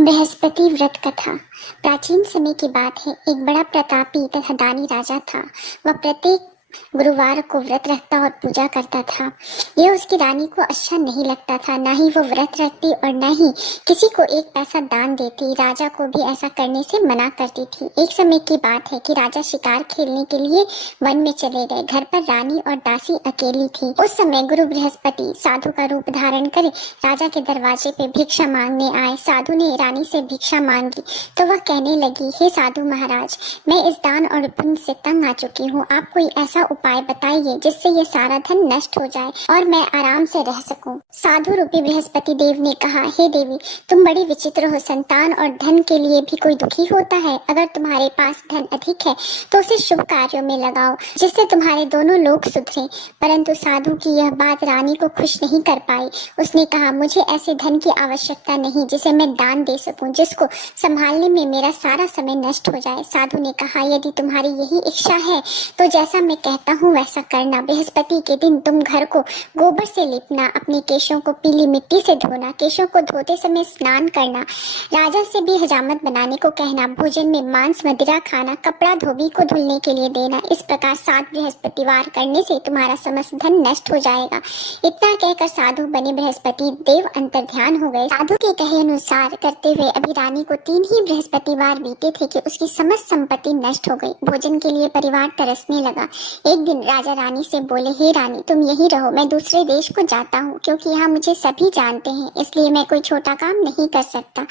बृहस्पति व्रत कथा। प्राचीन समय की बात है। एक बड़ा प्रतापी तथा दानी राजा था। वह प्रत्येक गुरुवार को व्रत रखता और पूजा करता था। यह उसकी रानी को अच्छा नहीं लगता था। न ही वो व्रत रखती और न ही किसी को एक पैसा दान देती। राजा को भी ऐसा करने से मना करती थी। एक समय की बात है कि राजा शिकार खेलने के लिए वन में चले गए। घर पर रानी और दासी अकेली थी। उस समय गुरु बृहस्पति साधु का रूप धारण कर राजा के दरवाजे पे भिक्षा मांगने आए। साधु ने रानी से भिक्षा मांगी तो वह कहने लगी, हे साधु महाराज, मैं इस दान और पुण्य से तंग आ चुकी हूँ। आप कोई ऐसा उपाय बताइए जिससे ये सारा धन नष्ट हो जाए और मैं आराम से रह सकूं। साधु रूपी बृहस्पति देव ने कहा, हे देवी, तुम बड़ी विचित्र हो। संतान और धन के लिए भी कोई दुखी होता है। अगर तुम्हारे पास धन अधिक है तो उसे शुभ कार्यों में लगाओ जिससे तुम्हारे दोनों लोग सुधरे। परंतु साधु की यह बात रानी को खुश नहीं कर पाई। उसने कहा, मुझे ऐसे धन की आवश्यकता नहीं जिसे मैं दान दे सकूं, जिसको संभालने में मेरा सारा समय नष्ट हो जाए। साधु ने कहा, यदि तुम्हारी यही इच्छा है तो जैसा मैं कहता हूँ वैसा करना। बृहस्पति के दिन तुम घर को गोबर से लिपना, अपने केशों को पीली मिट्टी से धोना, केशों को धोते समय स्नान करना, राजा से भी हजामत बनाने को कहना, भोजन में मांस मदिरा खाना, कपड़ा धोबी को धुलने के लिए देना। इस प्रकार 7 बृहस्पतिवार करने से तुम्हारा समस्त धन नष्ट हो जाएगा। इतना कहकर साधु बने बृहस्पति देव अंतर ध्यान हो गए। साधु के कहे अनुसार करते हुए अभी रानी को 3 ही बृहस्पतिवार बीते थे कि उसकी समस्त संपत्ति नष्ट हो गई। भोजन के लिए परिवार तरसने लगा। एक दिन राजा रानी से बोले, हे रानी, तुम यही रहो, मैं दूसरे देश को जाता हूँ, क्योंकि यहाँ मुझे सभी जानते हैं, इसलिए मैं कोई छोटा काम नहीं कर सकता।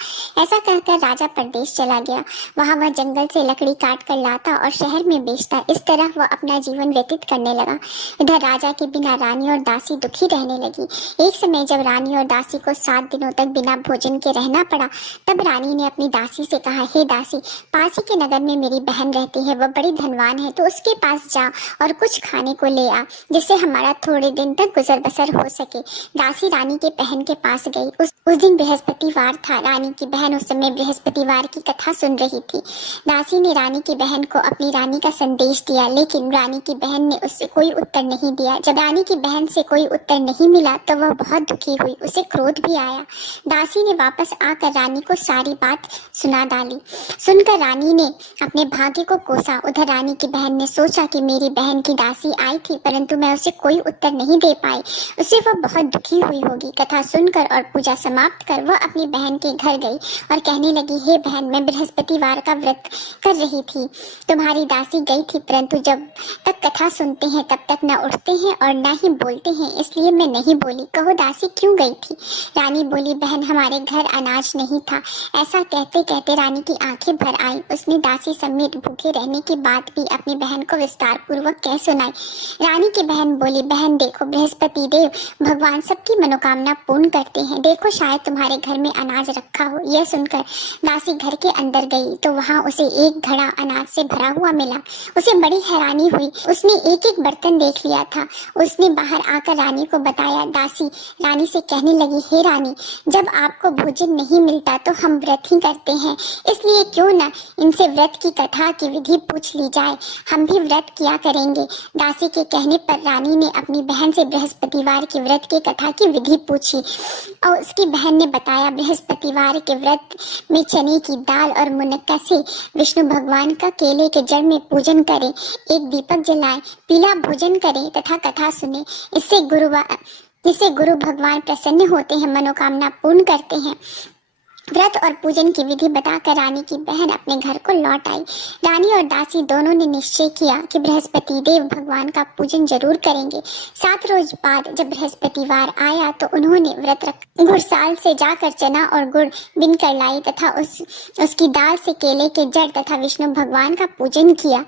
ऐसा कहकर राजा परदेश चला गया। वहाँ वह जंगल से लकड़ी काट कर लाता और शहर में बेचता। इस तरह वह अपना जीवन व्यतीत करने लगा। इधर राजा के बिना रानी और दासी दुखी रहने लगी। एक समय जब रानी और दासी को 7 दिनों तक बिना भोजन के रहना पड़ा, तब रानी ने अपनी दासी से कहा, हे दासी, पास ही के नगर में मेरी बहन रहती है, वह बड़ी धनवान है, तो उसके पास जा और कुछ खाने को ले आ, जिससे हमारा थोड़े दिन तक गुजर बसर हो सके। दासी रानी के बहन के पास गई। उस दिन बृहस्पतिवार था। रानी की बहन उस समय बृहस्पतिवार की कथा सुन रही थी। दासी ने रानी की बहन को अपनी रानी का संदेश दिया, लेकिन रानी की बहन ने उससे कोई उत्तर नहीं दिया। जब रानी की बहन से कोई उत्तर नहीं मिला तो वह बहुत दुखी हुई। उसे क्रोध भी आया। दासी ने वापस आकर रानी को सारी बात सुना डाली। सुनकर रानी ने अपने भाग्य को कोसा। उधर रानी की बहन ने सोचा कि मेरी बहन की दासी आई थी, परंतु मैं उसे कोई उत्तर नहीं दे पाई, उससे वह बहुत दुखी हुई होगी। कथा सुनकर और पूजा समाप्त कर वह अपनी बहन के घर गई और कहने लगी, हे बहन, मैं बृहस्पतिवार का व्रत कर रही थी, तुम्हारी दासी गई थी, परंतु जब तक कथा सुनते हैं तब तक न उठते हैं और न ही बोलते हैं, इसलिए मैं नहीं बोली। कहो दासी क्यों गई थी? रानी बोली, बहन, हमारे घर अनाज नहीं था। ऐसा कहते कहते रानी की आंखें भर आई। उसने दासी समेत भूखे रहने की बात भी अपनी बहन को विस्तार पूर्वक कह सुनाई। रानी की बहन बोली, बहन देखो, बृहस्पति देव भगवान सबकी मनोकामना पूर्ण करते हैं। देखो, शायद तुम्हारे घर में अनाज रखा हो। यह सुनकर दासी घर के अंदर गई तो वहाँ उसे एक घड़ा अनाज से भरा हुआ मिला। उसे बड़ी हैरानी हुई। उसने एक एक बर्तन देख लिया था। उसने बाहर आकर रानी को बताया। दासी रानी से कहने लगी, हे रानी, जब आपको भोजन नहीं मिलता तो हम व्रत ही करते हैं, इसलिए क्यों न इनसे व्रत की कथा की विधि पूछ ली जाए, हम भी व्रत किया करेंगे। दासी के कहने पर रानी ने अपनी बहन से बृहस्पतिवार के व्रत की कथा की विधि पूछी और उसकी बहन ने बताया, बृहस्पतिवार के व्रत में चने की दाल और मुनक्का से विष्णु भगवान का केले के जड़ में पूजन करें, एक दीपक जलाएं, पीला भोजन करें तथा कथा सुने। इससे गुरु भगवान प्रसन्न होते हैं, मनोकामना पूर्ण करते हैं। व्रत और पूजन की विधि बताकर रानी की बहन अपने घर को लौट आई। रानी और दासी दोनों ने निश्चय किया कि बृहस्पति देव भगवान का पूजन जरूर करेंगे। 7 रोज बाद जब बृहस्पतिवार आया तो उन्होंने व्रत रख घुड़साल से जाकर चना और गुड़ बिन कर लाई तथा उसकी दाल से केले के जड़ तथा विष्णु भगवान का पूजन किया।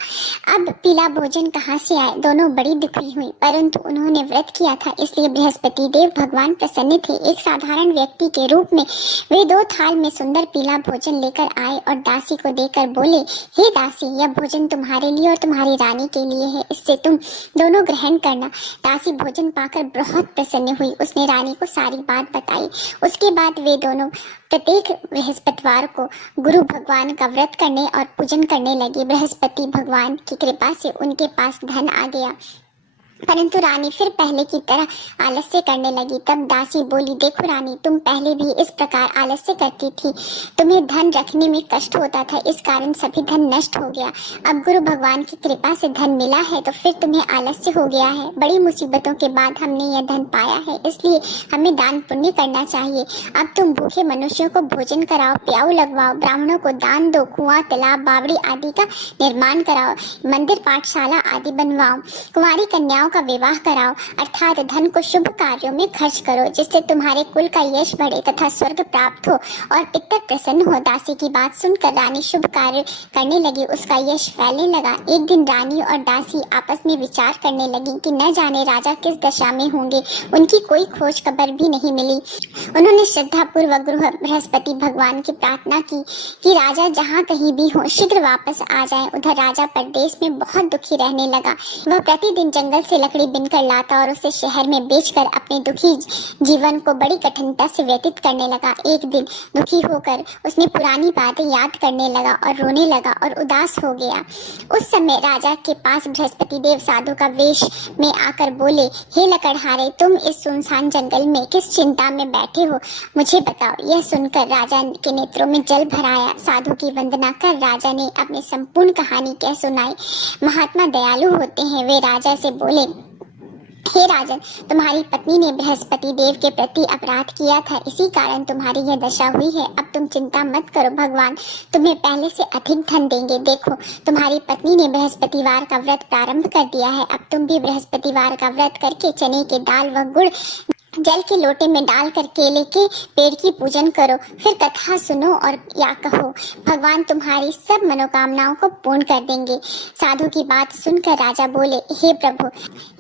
अब पीला भोजन कहाँ से आए? दोनों बड़ी दुखी हुई, परंतु उन्होंने व्रत किया था, इसलिए बृहस्पति देव भगवान प्रसन्न थे। एक साधारण व्यक्ति के रूप में वे 2 थाल में सुंदर पीला भोजन लेकर आए और दासी को देकर बोले, हे दासी, यह भोजन तुम्हारे लिए और तुम्हारी रानी के लिए है, इससे तुम दोनों ग्रहण करना। दासी भोजन पाकर बहुत प्रसन्न हुई। उसने रानी को सारी बात बताई। उसके बाद वे दोनों प्रत्येक बृहस्पतिवार को गुरु भगवान का व्रत करने और पूजन करने लगे। बृहस्पति भगवान की कृपा से उनके पास धन आ गया। परंतु रानी फिर पहले की तरह आलस्य करने लगी। तब दासी बोली, देखो रानी, तुम पहले भी इस प्रकार आलस्य करती थी। तुम्हें धन रखने में कष्ट होता था, इस कारण सभी धन नष्ट हो गया। अब गुरु भगवान की कृपा से धन मिला है तो फिर तुम्हें आलस्य हो गया है। बड़ी मुसीबतों के बाद हमने यह धन पाया है, इसलिए हमें दान पुण्य करना चाहिए। अब तुम भूखे मनुष्यों को भोजन कराओ, प्याऊ लगवाओ, ब्राह्मणों को दान दो, कुआं, तालाब, बावड़ी आदि का निर्माण कराओ, मंदिर, पाठशाला आदि बनवाओ, कुंवारी कन्याओं का विवाह कराओ, अर्थात धन को शुभ कार्यों में खर्च करो, जिससे तुम्हारे कुल का यश बढ़े तथा स्वर्ग प्राप्त हो और पितर प्रसन्न हो। दासी की बात सुनकर रानी शुभ कार्य करने लगी, उसका यश फैलने लगा। एक दिन रानी और दासी आपस में विचार करने लगी कि न जाने राजा किस दशा में होंगे, उनकी कोई खोज खबर भी नहीं मिली। उन्होंने श्रद्धा पूर्वक गुरु बृहस्पति भगवान की प्रार्थना की कि राजा जहाँ कहीं भी हो शीघ्र वापस आ जाएं। उधर राजा परदेश में बहुत दुखी रहने लगा। वह प्रतिदिन जंगल से लकड़ी बिनकर लाता और उसे शहर में बेचकर अपने दुखी जीवन को बड़ी कठिनता से व्यतीत करने लगा। एक दिन दुखी होकर उसने पुरानी बातें याद करने लगा और रोने लगा और उदास हो गया। उस समय राजा के पास बृहस्पति देव साधु का वेश में आकर बोले, हे लकड़हारे, तुम इस सुनसान जंगल में किस चिंता में बैठे हो, मुझे बताओ। यह सुनकर राजा के नेत्रों में जल भर आया। साधु की वंदना कर राजा ने अपनी संपूर्ण कहानी कह सुनाई। महात्मा दयालु होते हैं। वे राजा से बोले, हे राजन, तुम्हारी पत्नी ने बृहस्पति देव के प्रति अपराध किया था, इसी कारण तुम्हारी यह दशा हुई है। अब तुम चिंता मत करो, भगवान तुम्हें पहले से अधिक धन देंगे। देखो, तुम्हारी पत्नी ने बृहस्पतिवार का व्रत प्रारंभ कर दिया है। अब तुम भी बृहस्पतिवार का व्रत करके चने के दाल व गुड़ जल के लोटे में डालकर केले के पेड़ की पूजन करो, फिर कथा सुनो और या कहो, भगवान तुम्हारी सब मनोकामनाओं को पूर्ण कर देंगे। साधु की बात सुनकर राजा बोले, हे प्रभु,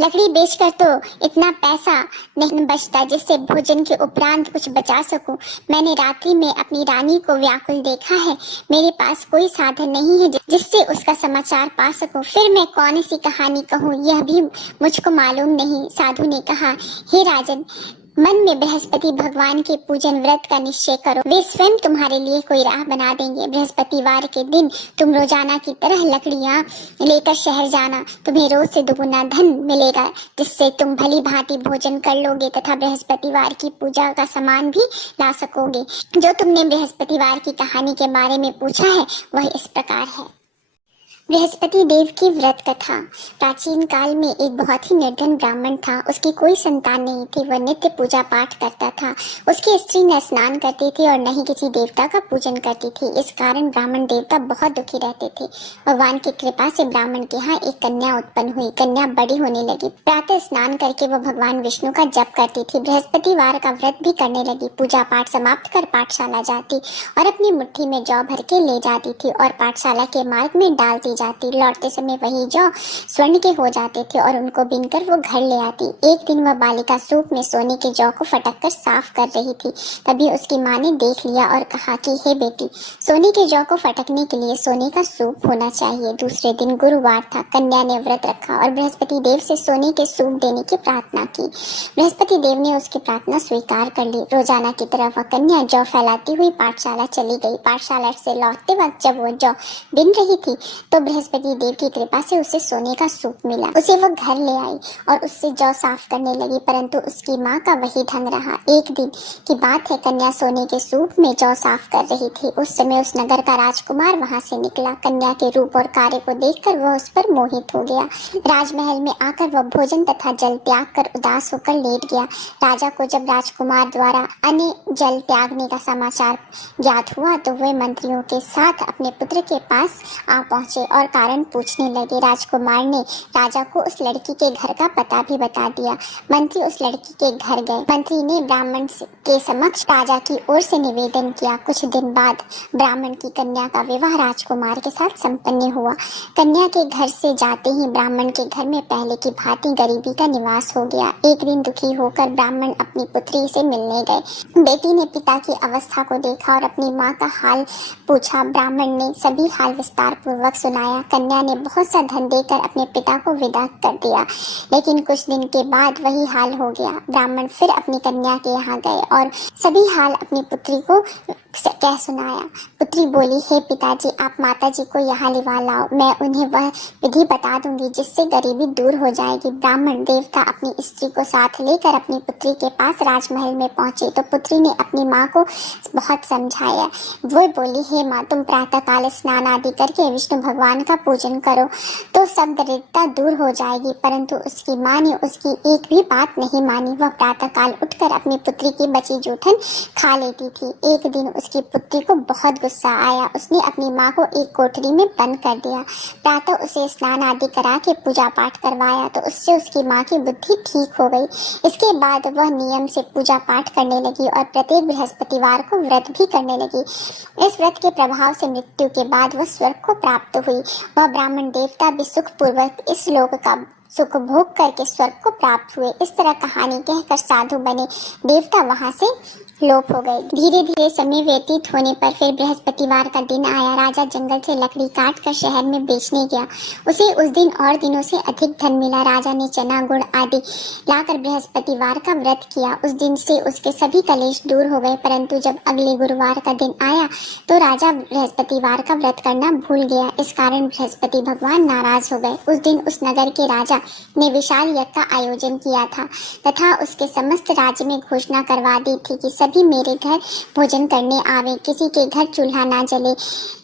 लकड़ी बेचकर तो इतना पैसा नहीं बचता जिससे भोजन के उपरांत कुछ बचा सकूं। मैंने रात्रि में अपनी रानी को व्याकुल देखा है। मेरे पास कोई साधन नहीं है जिससे उसका समाचार पा सकूं। फिर मैं कौन सी कहानी कहूँ, यह भी मुझको मालूम नहीं। साधु ने कहा, हे राजन, मन में बृहस्पति भगवान के पूजन व्रत का निश्चय करो, वे स्वयं तुम्हारे लिए कोई राह बना देंगे। बृहस्पतिवार के दिन तुम रोजाना की तरह लकड़ियां लेकर शहर जाना, तुम्हें रोज से दुगुना धन मिलेगा, जिससे तुम भली भांति भोजन कर लोगे तथा बृहस्पतिवार की पूजा का सामान भी ला सकोगे। जो तुमने बृहस्पतिवार की कहानी के बारे में पूछा है वह इस प्रकार है। बृहस्पति देव की व्रत कथा। प्राचीन काल में एक बहुत ही निर्धन ब्राह्मण था। उसकी कोई संतान नहीं थी। वह नित्य पूजा पाठ करता था। उसकी स्त्री न स्नान करती थी और न ही किसी देवता का पूजन करती थी। इस कारण ब्राह्मण देवता बहुत दुखी रहते थे। भगवान की कृपा से ब्राह्मण के यहाँ एक कन्या उत्पन्न हुई। कन्या बड़ी होने लगी। प्रातः स्नान करके वह भगवान विष्णु का जप करती थी। बृहस्पतिवार का व्रत भी करने लगी। पूजा पाठ समाप्त कर पाठशाला जाती और अपनी मुट्ठी में जौ भर के ले जाती थी और पाठशाला के मार्ग में डालती जाती। लौटते समय वही जौ स्वर्ण के हो जाते थे और उनको बीनकर वो घर ले आती। एक दिन वह बालिका सूप में सोने के जौ को फटक कर साफ कर रही थी। तभी उसकी माँ ने देख लिया और कहा कि हे बेटी, सोने के जौ को फटकने के लिए सोने का सूप होना चाहिए। दूसरे दिन गुरुवार था। कन्या ने व्रत रखा और बृहस्पति देव से सोने के सूप देने की प्रार्थना की। बृहस्पति देव ने उसकी प्रार्थना स्वीकार कर ली। रोजाना की तरह वह कन्या जौ फैलाती हुई पाठशाला चली गई। पाठशाला से लौटते वक्त जब वो जौ बिन रही थी तो बृहस्पति देव की कृपा से उसे सोने का सूप मिला। उसे वो घर ले आई और उससे जौ साफ करने लगी, परंतु उसकी माँ का वही ढंग रहा। एक दिन की बात है, कन्या सोने के सूप में जौ साफ कर रही थी। उस समय उस नगर का राजकुमार वहां से निकला। कन्या के रूप और कार्य को देखकर वह उस पर मोहित हो गया। राजमहल में आकर वह भोजन तथा जल त्याग कर उदास होकर लेट गया। राजा को जब राजकुमार द्वारा अन्य जल त्यागने का समाचार ज्ञात हुआ तो वे मंत्रियों के साथ अपने पुत्र के पास आ पहुंचे और कारण पूछने लगे। राजकुमार ने राजा को उस लड़की के घर का पता भी बता दिया। मंत्री उस लड़की के घर गए। मंत्री ने ब्राह्मण के समक्ष राजा की ओर से निवेदन किया। कुछ दिन बाद ब्राह्मण की कन्या का विवाह राजकुमार के साथ संपन्न हुआ। कन्या के घर से जाते ही ब्राह्मण के घर में पहले की भांति गरीबी का निवास हो गया। एक दिन दुखी होकर ब्राह्मण अपनी पुत्री से मिलने गए। बेटी ने पिता की अवस्था को देखा और अपनी माँ का हाल पूछा। ब्राह्मण ने सभी हाल विस्तार पूर्वक सुनाया। कन्या ने बहुत सा धन देकर अपने पिता को विदा कर दिया, लेकिन कुछ दिन के बाद वही हाल हो गया। ब्राह्मण फिर अपनी कन्या के यहाँ गए और सभी हाल अपनी पुत्री को कह सुनाया। पुत्री बोली, हे पिताजी, आप माताजी को यहाँ लिवा लाओ, मैं उन्हें वह विधि बता दूंगी जिससे गरीबी दूर हो जाएगी। ब्राह्मण देवता अपनी स्त्री को साथ लेकर अपनी पुत्री के पास राजमहल में पहुंचे तो पुत्री ने अपनी माँ को बहुत समझाया। वो बोली, हे माँ, तुम प्रातःकाल स्नान आदि करके विष्णु भगवान का पूजन करो तो सब दरिद्रता दूर हो जाएगी। परंतु उसकी माँ ने उसकी एक भी बात नहीं मानी। वह प्रातःकाल उठकर अपनी पुत्री की बची जूठन खा लेती थी। एक दिन उसकी पुत्री को बहुत गुस्सा आया। उसने अपनी माँ को एक कोठरी में बंद कर दिया। प्रातः उसे स्नान आदि करा के पूजा पाठ करवाया तो उससे उसकी माँ की बुद्धि ठीक हो गई। इसके बाद वह नियम से पूजा पाठ करने लगी और प्रत्येक बृहस्पतिवार को व्रत भी करने लगी। इस व्रत के प्रभाव से मृत्यु के बाद वह स्वर्ग को प्राप्त हुई। वह ब्राह्मण देवता भी सुखपूर्वक इस लोक का सुख भोग करके स्वर्ग को प्राप्त हुए। इस तरह कहानी कहकर साधु बने देवता वहां से लोप हो गए। धीरे धीरे समय व्यतीत होने पर फिर बृहस्पतिवार का दिन आया। राजा जंगल से लकड़ी काट कर शहर में बेचने गया। उसे उस दिन और दिनों से अधिक धन मिला। राजा ने चना गुड़ आदि लाकर बृहस्पतिवार का व्रत किया। उस दिन से उसके सभी कलेश दूर हो गए। परंतु जब अगले गुरुवार का दिन आया तो राजा बृहस्पतिवार का व्रत करना भूल गया। इस कारण बृहस्पति भगवान नाराज हो गए। उस दिन उस नगर के राजा ने विशाल यज्ञ का आयोजन किया था तथा उसके समस्त राज्य में घोषणा करवा दी थी कि सभी मेरे घर भोजन करने आवे, किसी के घर चूल्हा ना जले।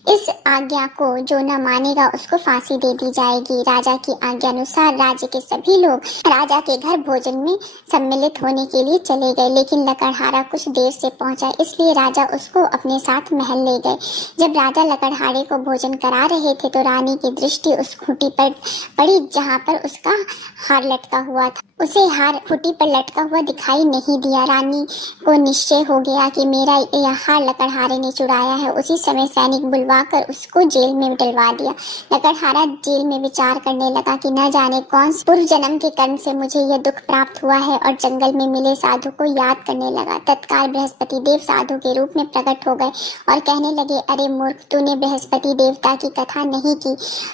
इस आज्ञा को जो न मानेगा उसको फांसी दे दी जाएगी। राजा की आज्ञा अनुसार राज्य के सभी लोग राजा के घर भोजन में सम्मिलित होने के लिए चले गए, लेकिन लकड़हारा कुछ देर से पहुंचा, इसलिए राजा उसको अपने साथ महल ले गए। जब राजा लकड़हारे को भोजन करा रहे थे तो रानी की दृष्टि उस खूंटी पर पड़ी जहाँ पर उसका हार लटका हुआ था। उसे हार खूंटी पर लटका हुआ दिखाई नहीं दिया। रानी को निश्चय हो गया कि मेरा यह हार लकड़हारे ने चुराया है। उसी समय सैनिक बुलवा कर उसको जेल में डलवा दिया। लकड़हारा जेल में विचार करने लगा कि न जाने कौन पूर्व जन्म के कर्म से मुझे यह दुख प्राप्त हुआ है और जंगल में मिले साधु को याद करने लगा। तत्काल बृहस्पति देव साधु के रूप में प्रकट हो गए और कहने लगे, अरे मूर्ख, तूने बृहस्पति देवता की कथा नहीं की,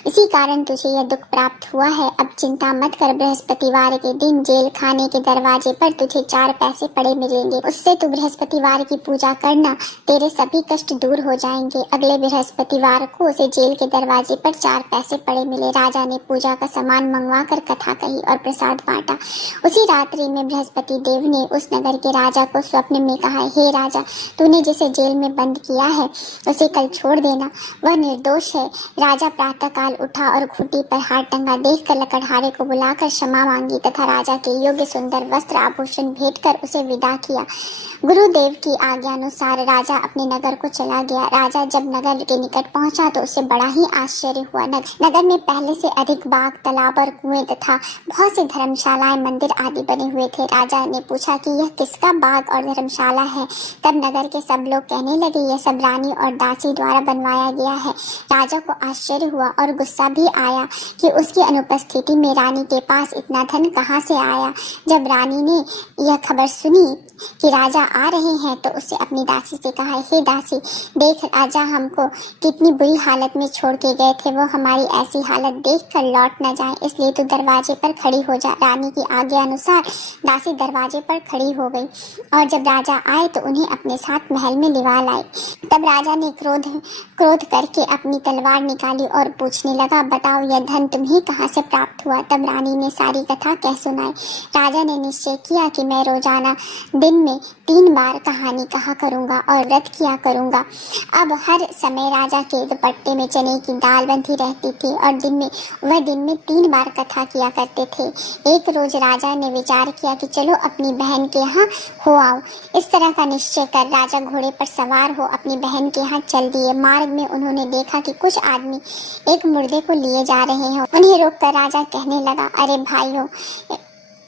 इसी कारण तुझे यह दुख प्राप्त हुआ है। अब चिंता मत कर, बृहस्पतिवार के दिन जेल खाने के दरवाजे पर तुझे 4 पैसे पड़े मिलेंगे। उससे तू बृहस्पतिवार की पूजा करना, तेरे सभी कष्ट दूर हो जाएंगे। अगले बृहस्पतिवार को उसे जेल के दरवाजे पर 4 पैसे पड़े मिले। राजा ने पूजा का सामान मंगवा कर कथा कही और प्रसाद बांटा। उसी रात्रि में बृहस्पति देव ने उस नगर के राजा को स्वप्न में कहा, हे राजा, तूने जिसे जेल में बंद किया है उसे कल छोड़ देना, वह निर्दोष है। राजा प्रातःकाल उठा और खूंटी पर हार टंगा देखकर लकड़हारे को बुलाकर क्षमा मांगी तथा राजा के योग्य सुंदर वस्त्र आभूषण भेंट कर उसे विदा किया। गुरुदेव की आज्ञानुसार राजा अपने नगर को चला गया। राजा जब नगर के निकट पहुंचा तो उसे बड़ा ही आश्चर्य हुआ। नगर में पहले से अधिक बाग, तालाब और कुएं तथा बहुत से धर्मशालाएं, मंदिर आदि बने हुए थे। राजा ने पूछा कि यह किसका बाग और धर्मशाला है। तब नगर के सब लोग कहने लगे, यह सब रानी और दासी द्वारा बनवाया गया है। राजा को आश्चर्य हुआ और गुस्सा भी आया कि उसकी अनुपस्थिति में रानी के पास इतना धन कहाँ से आया। जब रानी ने यह खबर सुनी कि राजा आ रहे हैं तो उसने अपनी दासी से कहा, हे दासी, देख, राजा हमको कितनी बुरी हालत में छोड़ के गए थे, वो हमारी ऐसी हालत देखकर लौट न जाए, इसलिए तू दरवाजे पर खड़ी हो जा। रानी की आज्ञा अनुसार दासी दरवाजे पर खड़ी हो गई और जब राजा आए तो उन्हें अपने साथ महल में लिवा लाई। तब राजा ने क्रोध करके अपनी तलवार निकाली और पूछने लगा, बताओ, यह धन तुम्हें कहाँ से प्राप्त हुआ। तब रानी ने सारी कथा कह सुनाई। राजा ने निश्चय किया कि मैं रोजाना दिन में 3 बार कहानी कहा करूंगा और व्रत किया करूंगा। अब हर समय राजा के दुपट्टे में चने की दाल बंधी रहती थी और दिन में 3 बार कथा किया करते थे। एक रोज राजा ने विचार किया कि चलो अपनी बहन के यहाँ हो आओ। इस तरह का निश्चय कर राजा घोड़े पर सवार हो अपनी बहन के यहाँ चल दिए। मार्ग में उन्होंने देखा कि कुछ आदमी एक मुर्दे को लिए जा रहे हैं। उन्हें रोककर राजा कहने लगा, अरे भाइयों,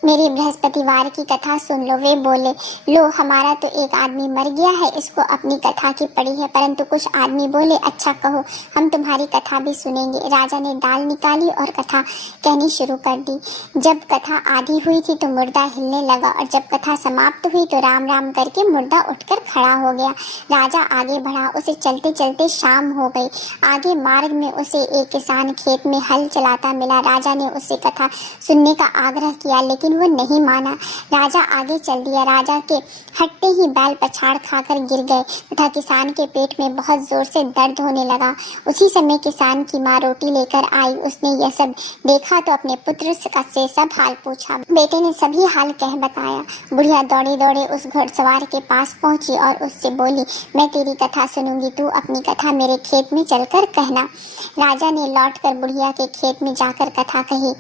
मेरी बृहस्पतिवार की कथा सुन लो। वे बोले, लो, हमारा तो एक आदमी मर गया है, इसको अपनी कथा की पड़ी है। परंतु कुछ आदमी बोले, अच्छा कहो, हम तुम्हारी कथा भी सुनेंगे। राजा ने दाल निकाली और कथा कहनी शुरू कर दी। जब कथा आधी हुई थी तो मुर्दा हिलने लगा और जब कथा समाप्त हुई तो राम राम करके मुर्दा उठकर खड़ा हो गया। राजा आगे बढ़ा। उसे चलते चलते शाम हो गई। आगे मार्ग में उसे एक किसान खेत में हल चलाता मिला। राजा ने उससे कथा सुनने का आग्रह किया, लेकिन लेकिन वो नहीं माना। राजा आगे चल दिया। राजा के हटते ही बैल पछाड़ खाकर गिर गए तथा किसान के पेट में बहुत जोर से दर्द होने लगा। उसी समय किसान की माँ रोटी लेकर आई। उसने यह सब देखा तो अपने पुत्र से सब हाल पूछा। बेटे ने सभी हाल कह बताया। बुढ़िया दौड़े दौड़े उस घुड़सवार के पास पहुंची और उससे बोली, मैं तेरी कथा सुनूंगी, तू अपनी कथा मेरे खेत में चलकर कहना। राजा ने लौटकर बुढ़िया के खेत में जाकर कथा कही,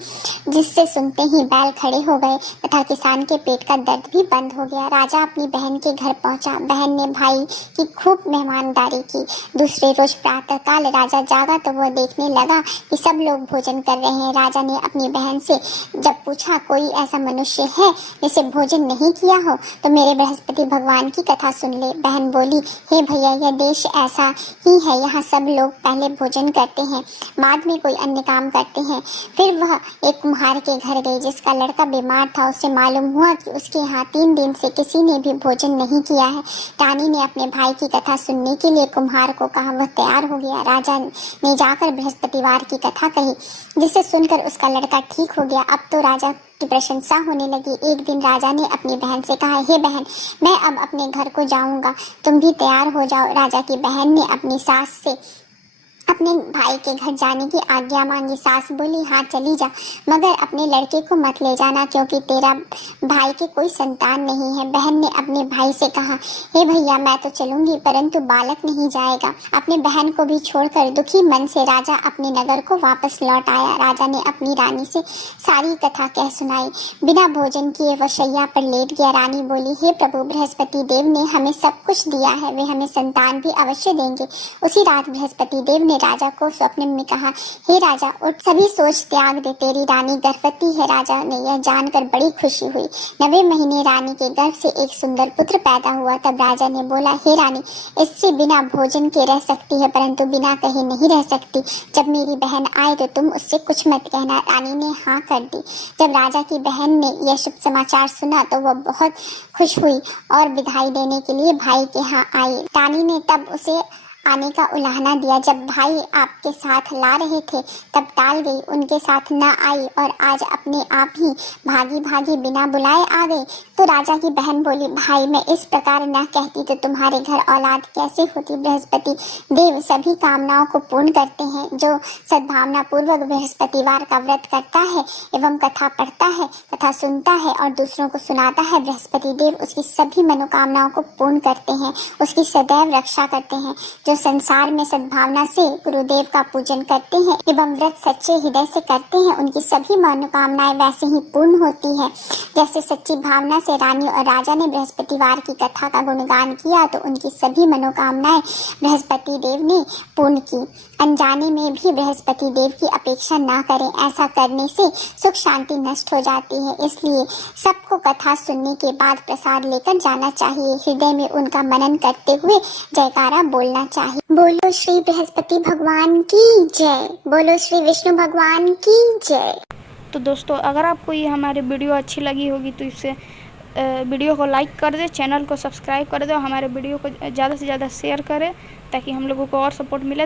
जिससे सुनते ही बैल खड़े हो गए तथा किसान के पेट का दर्द भी बंद हो गया। राजा अपनी बहन के घर पहुंचा। बहन ने भाई की खूब मेहमानदारी की। दूसरे रोज प्रातःकाल राजा जागा तो वह देखने लगा कि सब लोग भोजन कर रहे हैं। राजा ने अपनी बहन से जब पूछा, कोई ऐसा मनुष्य है जिसे भोजन नहीं किया हो तो मेरे बृहस्पति भगवान की कथा सुन ले। बहन बोली, हे भैया, यह देश ऐसा ही है, यहाँ सब लोग पहले भोजन करते हैं, बाद में कोई अन्य काम करते हैं। फिर वह एक कुम्हार के घर गई जिसका लड़का बीमार था। उससे मालूम हुआ कि उसके यहाँ 3 दिन से किसी ने भी भोजन नहीं किया है। रानी ने अपने भाई की कथा सुनने के लिए कुम्हार को कहा। वह तैयार हो गया। राजा ने जाकर बृहस्पतिवार की कथा कही, जिसे सुनकर उसका लड़का ठीक हो गया। अब तो राजा की प्रशंसा होने लगी। एक दिन राजा ने अपनी बहन से कहा, हे बहन, मैं अब अपने घर को जाऊंगा, तुम भी तैयार हो जाओ। राजा की बहन ने अपनी सास से अपने भाई के घर जाने की आज्ञा मांगी। सास बोली, हाँ चली जा, मगर अपने लड़के को मत ले जाना, क्योंकि तेरा भाई के कोई संतान नहीं है। बहन ने अपने भाई से कहा, हे भैया, मैं तो चलूंगी, परंतु बालक नहीं जाएगा। अपने बहन को भी छोड़कर दुखी मन से राजा अपने नगर को वापस लौट आया। राजा ने अपनी रानी से सारी कथा कह सुनाई। बिना भोजन किए वह शैया पर लेट गया। रानी बोली, हे प्रभु, बृहस्पति देव ने हमें सब कुछ दिया है, वे हमें संतान भी अवश्य देंगे। उसी रात बृहस्पति देव ने राजा को स्वप्न में कहा, हे राजा, उठ, सभी सोच त्याग दे, तेरी रानी गर्भवती है। राजा ने यह जानकर बड़ी खुशी हुई। 9वें महीने रानी के गर्भ से एक सुंदर पुत्र पैदा हुआ। तब राजा ने बोला, हे रानी, स्त्री बिना भोजन के रह सकती है, परंतु बिना कहे नहीं रह सकती। जब मेरी बहन आए तो तुम उससे कुछ मत कहना। रानी ने हाँ कर दी। जब राजा की बहन ने यह शुभ समाचार सुना तो वह बहुत खुश हुई और विदाई देने के लिए भाई के यहाँ आई। रानी ने तब उसे आने का उलाहना दिया। जब भाई आपके साथ ला रहे थे तब टाल गई, उनके साथ न आई और आज अपने आप ही भागी भागी बिना बुलाए आ गई। तो राजा की बहन बोली, भाई, मैं इस प्रकार न कहती तो तुम्हारे घर औलाद कैसे होती। बृहस्पति देव सभी कामनाओं को पूर्ण करते हैं। जो सद्भावना पूर्वक बृहस्पतिवार का व्रत करता है एवं कथा पढ़ता है तथा सुनता है और दूसरों को सुनाता है, बृहस्पति देव उसकी सभी मनोकामनाओं को पूर्ण करते हैं, उसकी सदैव रक्षा करते हैं। जो संसार में सद्भावना से गुरुदेव का पूजन करते हैं एवं व्रत सच्चे हृदय से करते हैं, उनकी सभी मनोकामनाएं वैसे ही पूर्ण होती है। जैसे सच्ची भावना से रानी और राजा ने बृहस्पतिवार की कथा का गुणगान किया तो उनकी सभी मनोकामनाएं बृहस्पति देव ने पूर्ण की। अनजाने में भी बृहस्पति देव की अपेक्षा ना करें, ऐसा करने से सुख शांति नष्ट हो जाती है। इसलिए सबको कथा सुनने के बाद प्रसाद लेकर जाना चाहिए। हृदय में उनका मनन करते हुए जयकारा बोलना चाहिए। बोलो श्री बृहस्पति भगवान की जय, बोलो श्री विष्णु भगवान की जय। तो दोस्तों, अगर आपको ये हमारी वीडियो अच्छी लगी होगी तो इसे वीडियो को लाइक कर दे, चैनल को सब्सक्राइब कर दो, हमारे वीडियो को ज़्यादा से ज़्यादा शेयर करें ताकि हम लोगों को और सपोर्ट मिले।